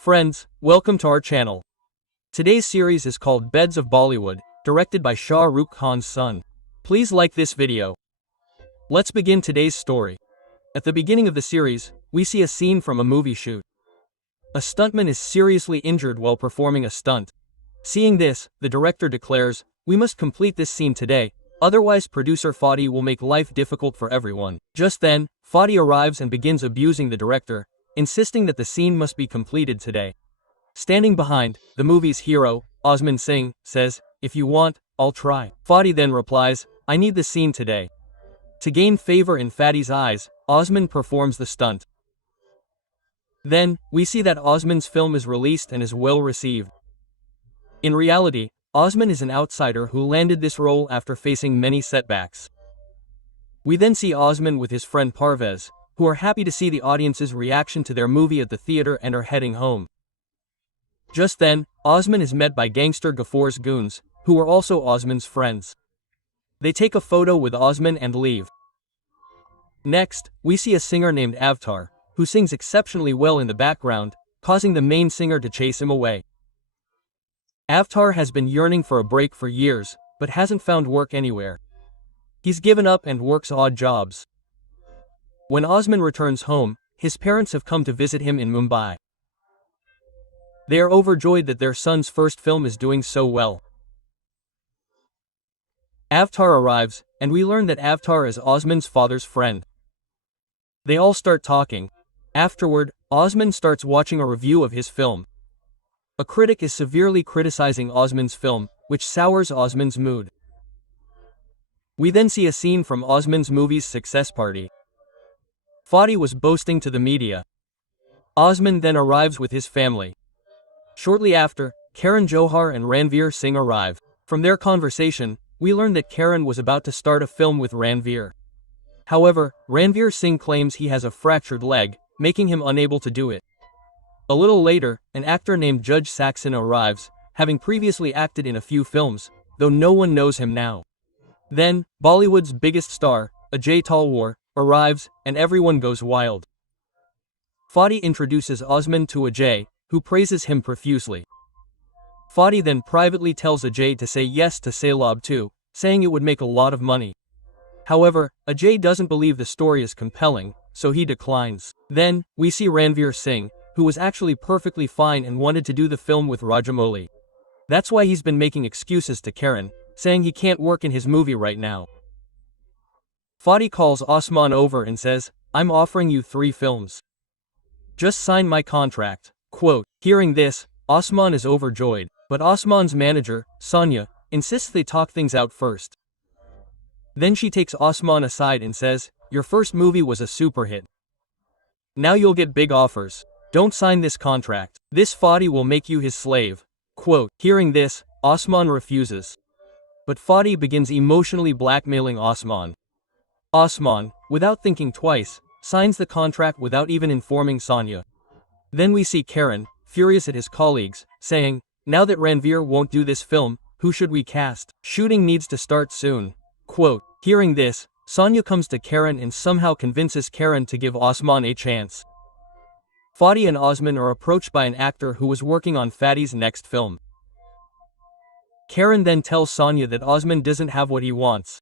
Friends, welcome to our channel. Today's series is called Baad of Bollywood, directed by Shah Rukh Khan's son. Please like this video. Let's begin today's story. At the beginning of the series, we see a scene from a movie shoot. A stuntman is seriously injured while performing a stunt. Seeing this, the director declares, "We must complete this scene today, otherwise producer Fadi will make life difficult for everyone." Just then, Fadi arrives and begins abusing the director, insisting that the scene must be completed today. Standing behind, the movie's hero, Osman Singh, says, "If you want, I'll try." Fadi then replies, "I need the scene today." To gain favor in Fadi's eyes, Osman performs the stunt. Then, we see that Osman's film is released and is well received. In reality, Osman is an outsider who landed this role after facing many setbacks. We then see Osman with his friend Parvez, who are happy to see the audience's reaction to their movie at the theater and are heading home. Just then, Osman is met by gangster Gaffar's goons, who are also Osman's friends. They take a photo with Osman and leave. Next, we see a singer named Avtar, who sings exceptionally well in the background, causing the main singer to chase him away. Avtar has been yearning for a break for years, but hasn't found work anywhere. He's given up and works odd jobs. When Osman returns home, his parents have come to visit him in Mumbai. They are overjoyed that their son's first film is doing so well. Avtar arrives, and we learn that Avtar is Osman's father's friend. They all start talking. Afterward, Osman starts watching a review of his film. A critic is severely criticizing Osman's film, which sours Osman's mood. We then see a scene from Osman's movie's success party. Fadi was boasting to the media. Osman then arrives with his family. Shortly after, Karan Johar and Ranveer Singh arrive. From their conversation, we learn that Karan was about to start a film with Ranveer. However, Ranveer Singh claims he has a fractured leg, making him unable to do it. A little later, an actor named Judge Saxena arrives, having previously acted in a few films, though no one knows him now. Then, Bollywood's biggest star, Ajay Talwar, arrives, and everyone goes wild. Fadi introduces Osman to Ajay, who praises him profusely. Fadi then privately tells Ajay to say yes to Sailab too, saying it would make a lot of money. However, Ajay doesn't believe the story is compelling, so he declines. Then, we see Ranveer Singh, who was actually perfectly fine and wanted to do the film with Rajamouli. That's why he's been making excuses to Karan, saying he can't work in his movie right now. Fadi calls Osman over and says, "I'm offering you 3 films. Just sign my contract." Quote. Hearing this, Osman is overjoyed, but Osman's manager, Sonia, insists they talk things out first. Then she takes Osman aside and says, "Your first movie was a super hit. Now you'll get big offers. Don't sign this contract. This Fadi will make you his slave." Quote. Hearing this, Osman refuses. But Fadi begins emotionally blackmailing Osman. Osman, without thinking twice, signs the contract without even informing Sonia. Then we see Karan, furious at his colleagues, saying, "Now that Ranveer won't do this film, who should we cast? Shooting needs to start soon." Quote. Hearing this, Sonia comes to Karan and somehow convinces Karan to give Osman a chance. Fadi and Osman are approached by an actor who was working on Fadi's next film. Karan then tells Sonia that Osman doesn't have what he wants.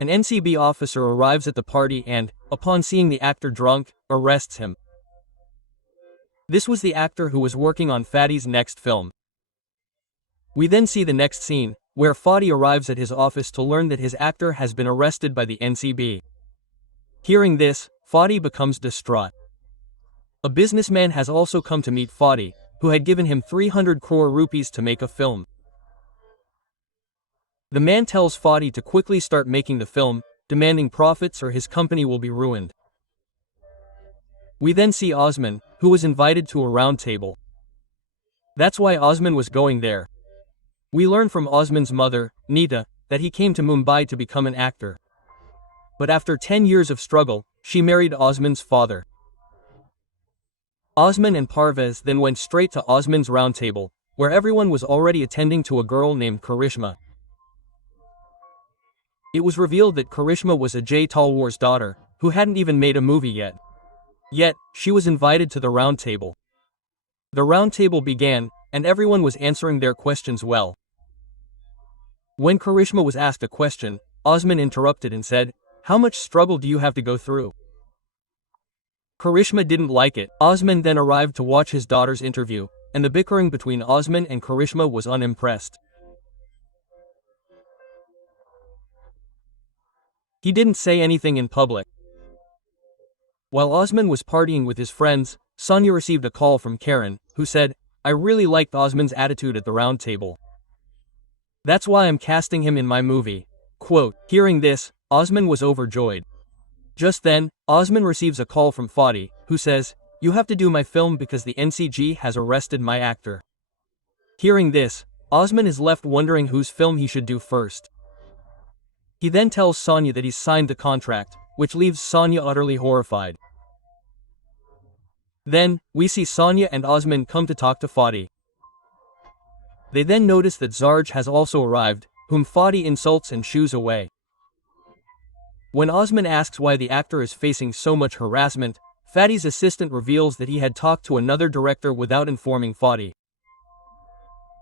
An NCB officer arrives at the party and, upon seeing the actor drunk, arrests him. This was the actor who was working on Fadi's next film. We then see the next scene, where Fadi arrives at his office to learn that his actor has been arrested by the NCB. Hearing this, Fadi becomes distraught. A businessman has also come to meet Fadi, who had given him 300 crore rupees to make a film. The man tells Fadi to quickly start making the film, demanding profits or his company will be ruined. We then see Osman, who was invited to a round table. That's why Osman was going there. We learn from Osman's mother, Nita, that he came to Mumbai to become an actor. But after 10 years of struggle, she married Osman's father. Osman and Parvez then went straight to Osman's round table, where everyone was already attending to a girl named Karishma. It was revealed that Karishma was Ajay Talwar's daughter, who hadn't even made a movie yet. Yet, she was invited to the round table. The round table began, and everyone was answering their questions well. When Karishma was asked a question, Osman interrupted and said, "How much struggle do you have to go through?" Karishma didn't like it. Osman then arrived to watch his daughter's interview, and the bickering between Osman and Karishma was unimpressed. He didn't say anything in public. While Osman was partying with his friends, Sonia received a call from Karen, who said, "I really liked Osman's attitude at the round table. That's why I'm casting him in my movie." Quote, hearing this, Osman was overjoyed. Just then, Osman receives a call from Fadi, who says, "You have to do my film because the NCG has arrested my actor." Hearing this, Osman is left wondering whose film he should do first. He then tells Sonia that he's signed the contract, which leaves Sonia utterly horrified. Then, we see Sonia and Osman come to talk to Fadi. They then notice that Zarj has also arrived, whom Fadi insults and shoos away. When Osman asks why the actor is facing so much harassment, Fadi's assistant reveals that he had talked to another director without informing Fadi.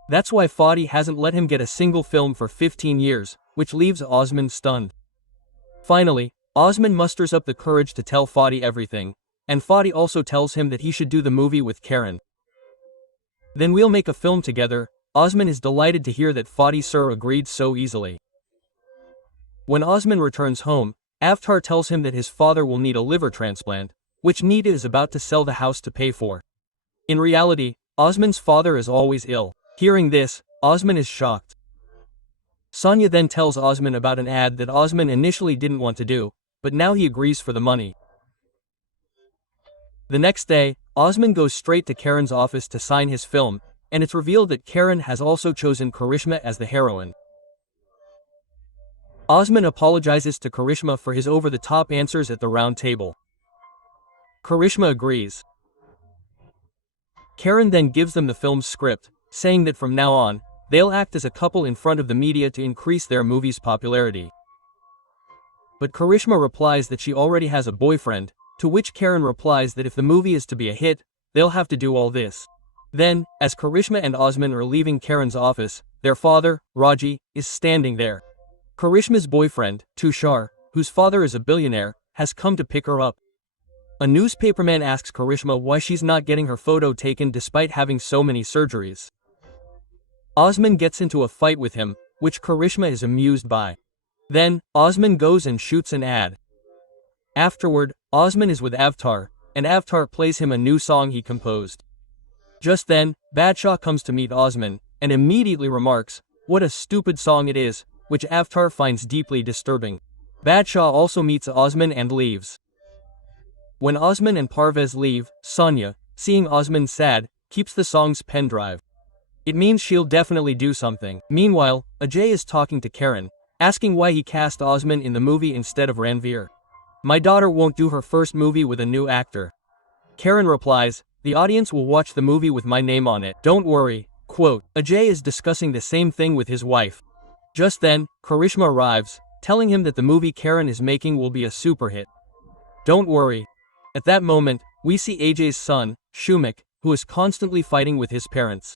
That's why Fadi hasn't let him get a single film for 15 years, which leaves Osman stunned. Finally, Osman musters up the courage to tell Fadi everything, and Fadi also tells him that he should do the movie with Karen. "Then we'll make a film together." Osman is delighted to hear that Fadi sir agreed so easily. When Osman returns home, Avtar tells him that his father will need a liver transplant, which Nita is about to sell the house to pay for. In reality, Osman's father is always ill. Hearing this, Osman is shocked. Sonia then tells Osman about an ad that Osman initially didn't want to do, but now he agrees for the money. The next day, Osman goes straight to Karen's office to sign his film, and it's revealed that Karen has also chosen Karishma as the heroine. Osman apologizes to Karishma for his over-the-top answers at the round table. Karishma agrees. Karen then gives them the film's script, saying that from now on, they'll act as a couple in front of the media to increase their movie's popularity. But Karishma replies that she already has a boyfriend, to which Karen replies that if the movie is to be a hit, they'll have to do all this. Then, as Karishma and Osman are leaving Karen's office, their father, Raji, is standing there. Karishma's boyfriend, Tushar, whose father is a billionaire, has come to pick her up. A newspaperman asks Karishma why she's not getting her photo taken despite having so many surgeries. Osman gets into a fight with him, which Karishma is amused by. Then, Osman goes and shoots an ad. Afterward, Osman is with Avtar, and Avtar plays him a new song he composed. Just then, Badshah comes to meet Osman, and immediately remarks, "What a stupid song it is," which Avtar finds deeply disturbing. Badshah also meets Osman and leaves. When Osman and Parvez leave, Sonia, seeing Osman sad, keeps the song's pen drive. It means she'll definitely do something. Meanwhile, Ajay is talking to Karen, asking why he cast Osman in the movie instead of Ranveer. "My daughter won't do her first movie with a new actor." Karen replies, "The audience will watch the movie with my name on it. Don't worry." Quote, Ajay is discussing the same thing with his wife. Just then, Karishma arrives, telling him that the movie Karen is making will be a super hit. "Don't worry." At that moment, we see Ajay's son, Shumik, who is constantly fighting with his parents.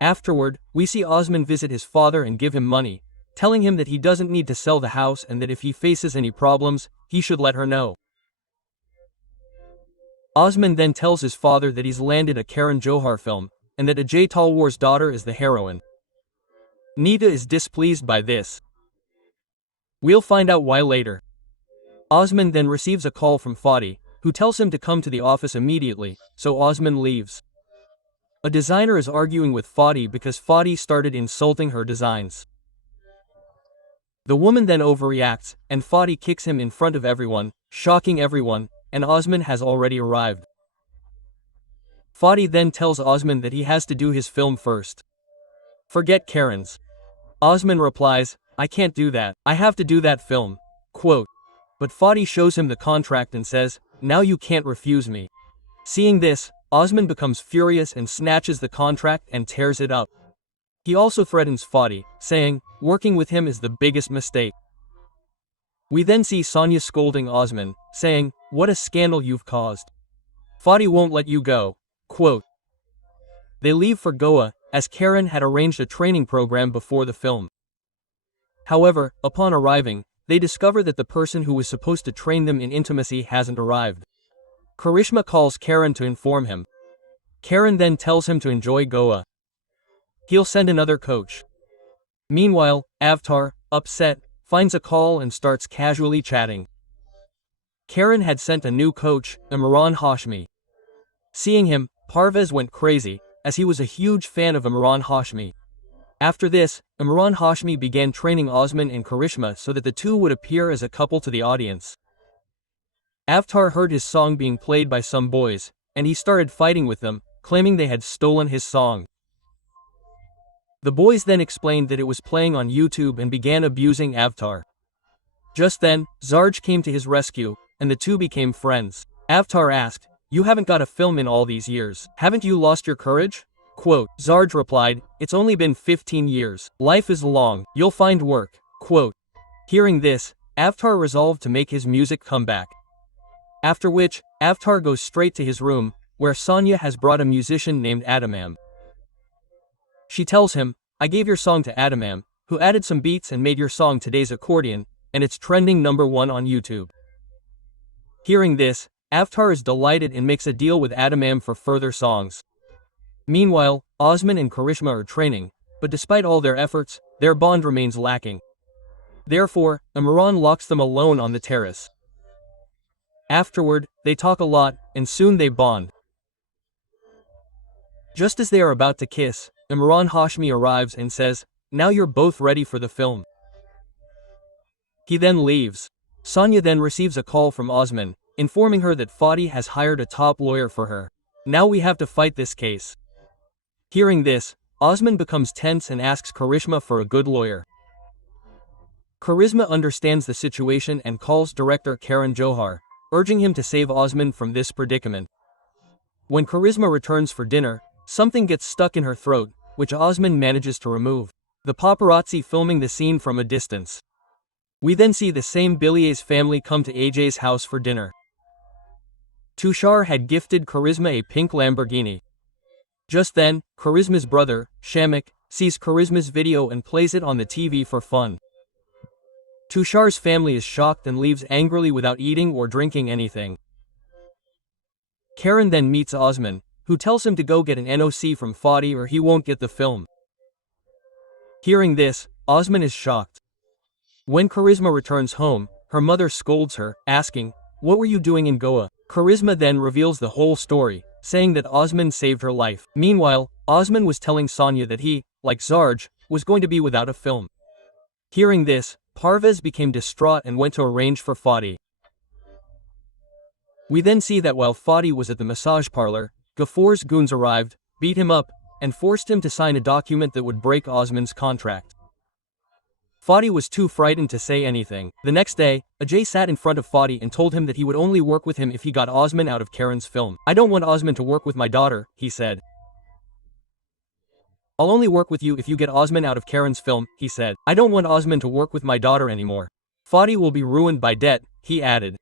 Afterward, we see Osman visit his father and give him money, telling him that he doesn't need to sell the house and that if he faces any problems, he should let her know. Osman then tells his father that he's landed a Karan Johar film, and that Ajay Talwar's daughter is the heroine. Nita is displeased by this. We'll find out why later. Osman then receives a call from Fadi, who tells him to come to the office immediately, so Osman leaves. A designer is arguing with Fadi because Fadi started insulting her designs. The woman then overreacts, and Fadi kicks him in front of everyone, shocking everyone, and Osman has already arrived. Fadi then tells Osman that he has to do his film first. "Forget Karen's." Osman replies, "I can't do that. I have to do that film." Quote. But Fadi shows him the contract and says, "Now you can't refuse me." Seeing this, Osman becomes furious and snatches the contract and tears it up. He also threatens Fadi, saying, working with him is the biggest mistake. We then see Sonia scolding Osman, saying, What a scandal you've caused. Fadi won't let you go. Quote. They leave for Goa, as Karan had arranged a training program before the film. However, upon arriving, they discover that the person who was supposed to train them in intimacy hasn't arrived. Karishma calls Karan to inform him. Karan then tells him to enjoy Goa. He'll send another coach. Meanwhile, Avtar, upset, finds a call and starts casually chatting. Karan had sent a new coach, Imran Hashmi. Seeing him, Parvez went crazy, as he was a huge fan of Imran Hashmi. After this, Imran Hashmi began training Osman and Karishma so that the two would appear as a couple to the audience. Avtar heard his song being played by some boys, and he started fighting with them, claiming they had stolen his song. The boys then explained that it was playing on YouTube and began abusing Avtar. Just then, Zarj came to his rescue, and the two became friends. Avtar asked, "You haven't got a film in all these years. Haven't you lost your courage?" Quote. Zarj replied, "It's only been 15 years. Life is long. You'll find work." Quote. Hearing this, Avtar resolved to make his music come back. After which, Avtar goes straight to his room, where Sonia has brought a musician named Adamam. She tells him, "I gave your song to Adamam, who added some beats and made your song Today's Accordion, and it's trending #1 on YouTube." Hearing this, Avtar is delighted and makes a deal with Adamam for further songs. Meanwhile, Osman and Karishma are training, but despite all their efforts, their bond remains lacking. Therefore, Imran locks them alone on the terrace. Afterward, they talk a lot, and soon they bond. Just as they are about to kiss, Imran Hashmi arrives and says, "Now you're both ready for the film." He then leaves. Sonia then receives a call from Osman, informing her that Fadi has hired a top lawyer for her. Now we have to fight this case. Hearing this, Osman becomes tense and asks Karishma for a good lawyer. Karishma understands the situation and calls director Karan Johar, urging him to save Osman from this predicament. When Karishma returns for dinner, something gets stuck in her throat, which Osman manages to remove. The paparazzi filming the scene from a distance. We then see the same Billier's family come to AJ's house for dinner. Tushar had gifted Karishma a pink Lamborghini. Just then, Karishma's brother, Shamik, sees Karishma's video and plays it on the TV for fun. Tushar's family is shocked and leaves angrily without eating or drinking anything. Karan then meets Osman, who tells him to go get an NOC from Fadi or he won't get the film. Hearing this, Osman is shocked. When Karishma returns home, her mother scolds her, asking, "What were you doing in Goa?" Karishma then reveals the whole story, saying that Osman saved her life. Meanwhile, Osman was telling Sonia that he, like Zarj, was going to be without a film. Hearing this, Parvez became distraught and went to arrange for Fadi. We then see that while Fadi was at the massage parlor, Ghafor's goons arrived, beat him up, and forced him to sign a document that would break Osman's contract. Fadi was too frightened to say anything. The next day, Ajay sat in front of Fadi and told him that he would only work with him if he got Osman out of Karan's film. "I don't want Osman to work with my daughter," he said. "I'll only work with you if you get Osman out of Karan's film," he said. "I don't want Osman to work with my daughter anymore. Fadi will be ruined by debt," he added.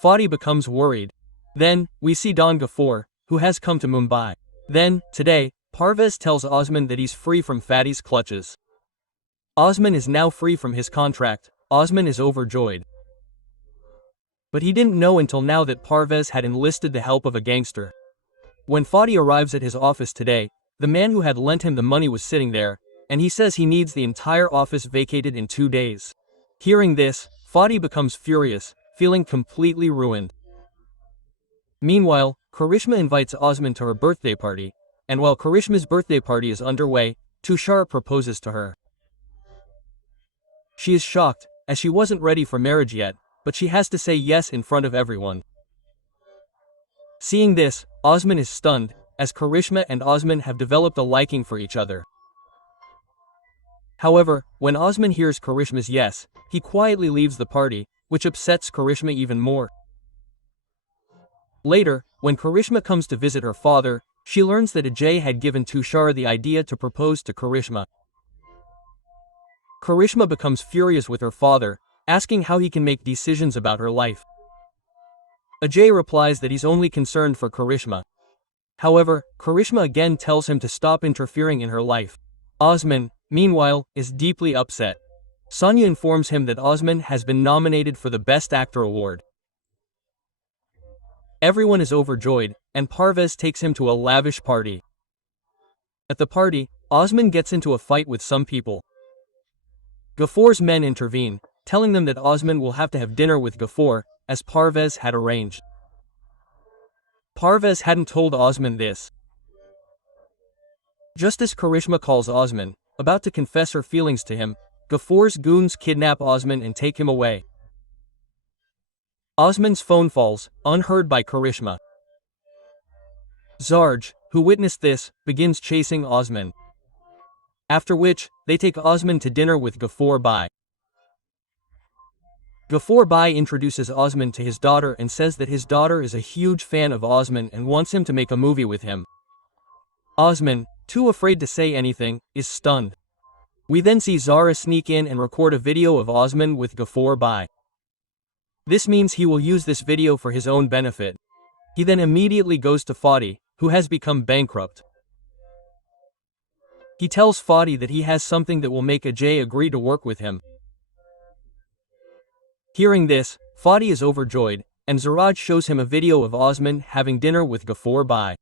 Fadi becomes worried. Then, we see Don Ghafor, who has come to Mumbai. Then, today, Parvez tells Osman that he's free from Fadi's clutches. Osman is now free from his contract. Osman is overjoyed. But he didn't know until now that Parvez had enlisted the help of a gangster. When Fadi arrives at his office today, the man who had lent him the money was sitting there, and he says he needs the entire office vacated in 2 days. Hearing this, Fadi becomes furious, feeling completely ruined. Meanwhile, Karishma invites Osman to her birthday party, and while Karishma's birthday party is underway, Tushar proposes to her. She is shocked, as she wasn't ready for marriage yet, but she has to say yes in front of everyone. Seeing this, Osman is stunned, as Karishma and Osman have developed a liking for each other. However, when Osman hears Karishma's yes, he quietly leaves the party, which upsets Karishma even more. Later, when Karishma comes to visit her father, she learns that Ajay had given Tushar the idea to propose to Karishma. Karishma becomes furious with her father, asking how he can make decisions about her life. Ajay replies that he's only concerned for Karishma. However, Karishma again tells him to stop interfering in her life. Osman, meanwhile, is deeply upset. Sonia informs him that Osman has been nominated for the Best Actor award. Everyone is overjoyed, and Parvez takes him to a lavish party. At the party, Osman gets into a fight with some people. Ghafor's men intervene, telling them that Osman will have to have dinner with Ghafor, as Parvez had arranged. Parvez hadn't told Osman this. Just as Karishma calls Osman, about to confess her feelings to him, Ghafor's goons kidnap Osman and take him away. Osman's phone falls, unheard by Karishma. Zarj, who witnessed this, begins chasing Osman. After which, they take Osman to dinner with Ghafor Bhai. Ghafor Bhai introduces Osman to his daughter and says that his daughter is a huge fan of Osman and wants him to make a movie with him. Osman, too afraid to say anything, is stunned. We then see Zara sneak in and record a video of Osman with Ghafor Bhai. This means he will use this video for his own benefit. He then immediately goes to Fadi, who has become bankrupt. He tells Fadi that he has something that will make Ajay agree to work with him. Hearing this, Fadi is overjoyed, and Zaraj shows him a video of Osman having dinner with Ghafor Bhai.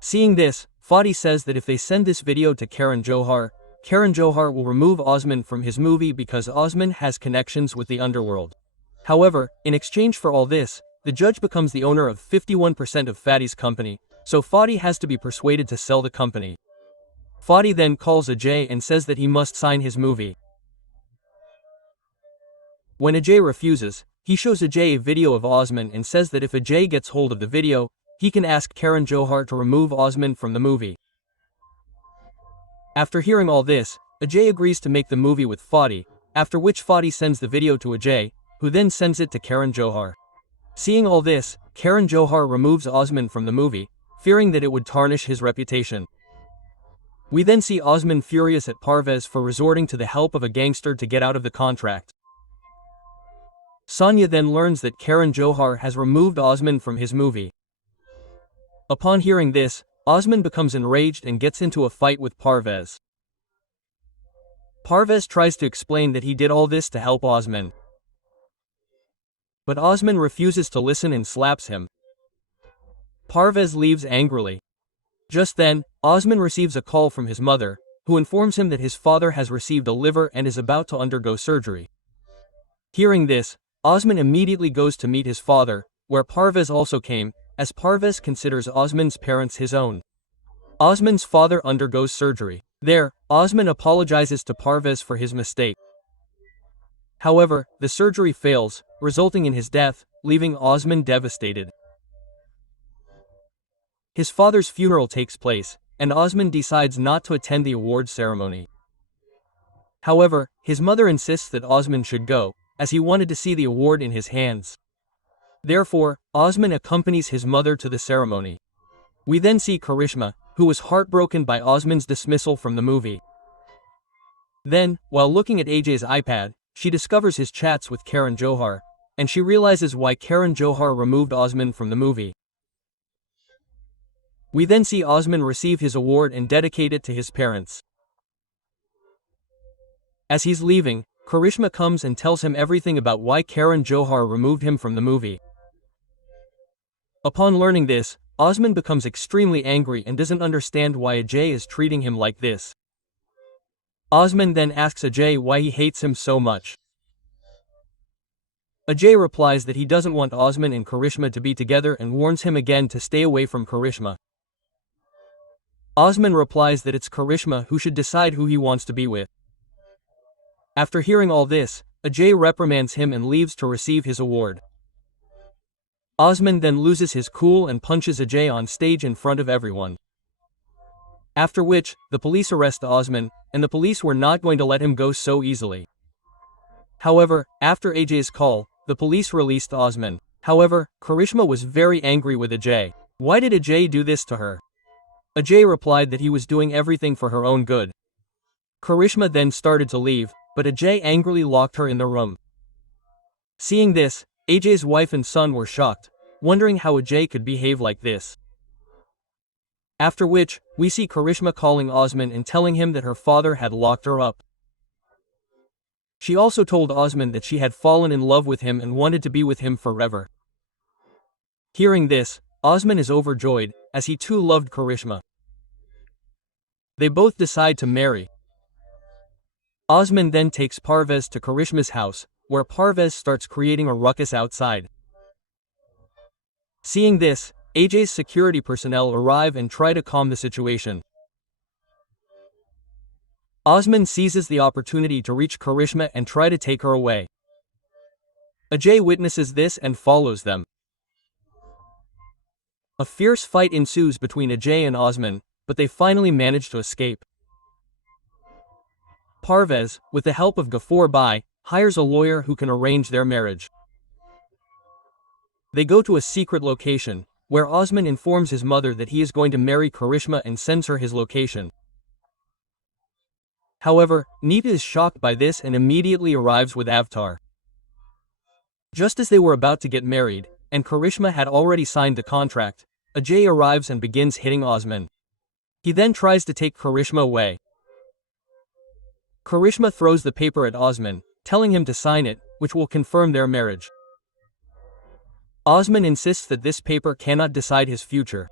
Seeing this, Fadi says that if they send this video to Karan Johar will remove Osman from his movie because Osman has connections with the underworld. However, in exchange for all this, the judge becomes the owner of 51% of Fadi's company, so Fadi has to be persuaded to sell the company. Fadi then calls Ajay and says that he must sign his movie. When Ajay refuses, he shows Ajay a video of Osman and says that if Ajay gets hold of the video, he can ask Karan Johar to remove Osman from the movie. After hearing all this, Ajay agrees to make the movie with Fadi, after which Fadi sends the video to Ajay, who then sends it to Karan Johar. Seeing all this, Karan Johar removes Osman from the movie, fearing that it would tarnish his reputation. We then see Osman furious at Parvez for resorting to the help of a gangster to get out of the contract. Sonia then learns that Karan Johar has removed Osman from his movie. Upon hearing this, Osman becomes enraged and gets into a fight with Parvez. Parvez tries to explain that he did all this to help Osman. But Osman refuses to listen and slaps him. Parvez leaves angrily. Just then, Osman receives a call from his mother, who informs him that his father has received a liver and is about to undergo surgery. Hearing this, Osman immediately goes to meet his father, where Parvez also came, as Parvez considers Osman's parents his own. Osman's father undergoes surgery. There, Osman apologizes to Parvez for his mistake. However, the surgery fails, resulting in his death, leaving Osman devastated. His father's funeral takes place, and Osman decides not to attend the awards ceremony. However, his mother insists that Osman should go, as he wanted to see the award in his hands. Therefore, Osman accompanies his mother to the ceremony. We then see Karishma, who was heartbroken by Osman's dismissal from the movie. Then, while looking at Ajay's iPad, she discovers his chats with Karan Johar, and she realizes why Karan Johar removed Osman from the movie. We then see Osman receive his award and dedicate it to his parents. As he's leaving, Karishma comes and tells him everything about why Karan Johar removed him from the movie. Upon learning this, Osman becomes extremely angry and doesn't understand why Ajay is treating him like this. Osman then asks Ajay why he hates him so much. Ajay replies that he doesn't want Osman and Karishma to be together and warns him again to stay away from Karishma. Osman replies that it's Karishma who should decide who he wants to be with. After hearing all this, Ajay reprimands him and leaves to receive his award. Osman then loses his cool and punches Ajay on stage in front of everyone. After which, the police arrest Osman, and the police were not going to let him go so easily. However, after Ajay's call, the police released Osman. However, Karishma was very angry with Ajay. Why did Ajay do this to her? Ajay replied that he was doing everything for her own good. Karishma then started to leave, but Ajay angrily locked her in the room. Seeing this, AJ's wife and son were shocked, wondering how Ajay could behave like this. After which, we see Karishma calling Osman and telling him that her father had locked her up. She also told Osman that she had fallen in love with him and wanted to be with him forever. Hearing this, Osman is overjoyed, as he too loved Karishma. They both decide to marry. Osman then takes Parvez to Karishma's house, where Parvez starts creating a ruckus outside. Seeing this, AJ's security personnel arrive and try to calm the situation. Osman seizes the opportunity to reach Karishma and try to take her away. Ajay witnesses this and follows them. A fierce fight ensues between Ajay and Osman, but they finally manage to escape. Parvez, with the help of Ghaffur Bhai, hires a lawyer who can arrange their marriage. They go to a secret location, where Osman informs his mother that he is going to marry Karishma and sends her his location. However, Neeta is shocked by this and immediately arrives with Avtar. Just as they were about to get married, and Karishma had already signed the contract, Ajay arrives and begins hitting Osman. He then tries to take Karishma away. Karishma throws the paper at Osman, telling him to sign it, which will confirm their marriage. Osman insists that this paper cannot decide his future.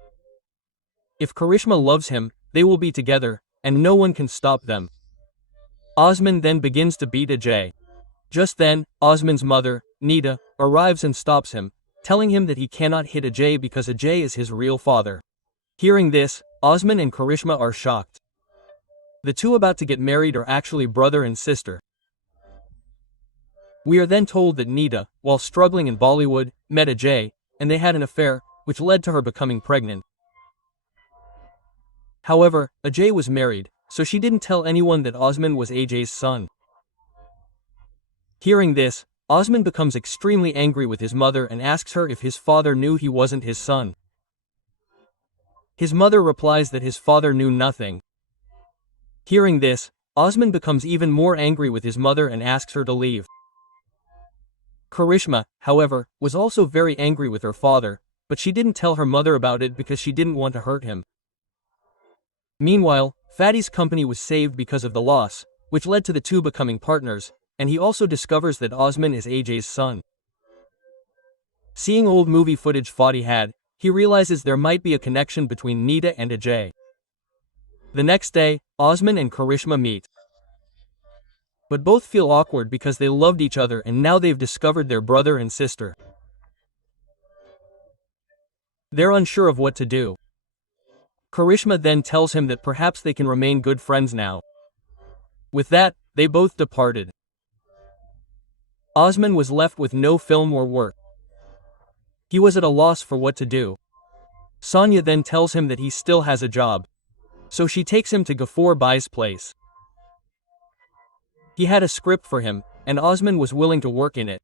If Karishma loves him, they will be together, and no one can stop them. Osman then begins to beat Ajay. Just then, Osman's mother, Neeta, arrives and stops him, telling him that he cannot hit Ajay because Ajay is his real father. Hearing this, Osman and Karishma are shocked. The two about to get married are actually brother and sister. We are then told that Neeta, while struggling in Bollywood, met Ajay, and they had an affair, which led to her becoming pregnant. However, Ajay was married, so she didn't tell anyone that Osman was Ajay's son. Hearing this, Osman becomes extremely angry with his mother and asks her if his father knew he wasn't his son. His mother replies that his father knew nothing. Hearing this, Osman becomes even more angry with his mother and asks her to leave. Karishma, however, was also very angry with her father, but she didn't tell her mother about it because she didn't want to hurt him. Meanwhile, Fatty's company was saved because of the loss, which led to the two becoming partners, and he also discovers that Osman is Ajay's son. Seeing old movie footage Fatty had, he realizes there might be a connection between Neeta and Ajay. The next day, Osman and Karishma meet. But both feel awkward because they loved each other and now they've discovered their brother and sister. They're unsure of what to do. Karishma then tells him that perhaps they can remain good friends now. With that, they both departed. Osman was left with no film or work. He was at a loss for what to do. Sonia then tells him that he still has a job. So she takes him to Ghaffur Bhai's place. He had a script for him, and Osman was willing to work in it.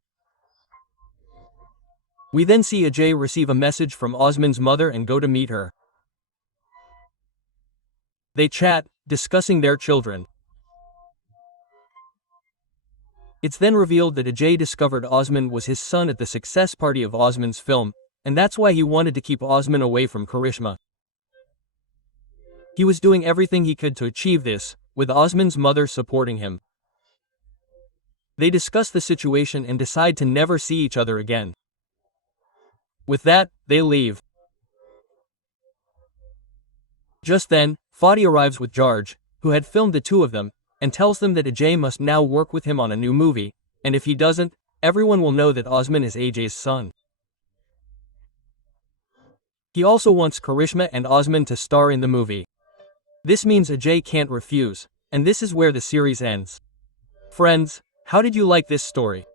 We then see Ajay receive a message from Osman's mother and go to meet her. They chat, discussing their children. It's then revealed that Ajay discovered Osman was his son at the success party of Osman's film, and that's why he wanted to keep Osman away from Karishma. He was doing everything he could to achieve this, with Osman's mother supporting him. They discuss the situation and decide to never see each other again. With that, they leave. Just then, Fadi arrives with George, who had filmed the two of them, and tells them that Ajay must now work with him on a new movie, and if he doesn't, everyone will know that Osman is Ajay's son. He also wants Karishma and Osman to star in the movie. This means Ajay can't refuse, and this is where the series ends. Friends, how did you like this story?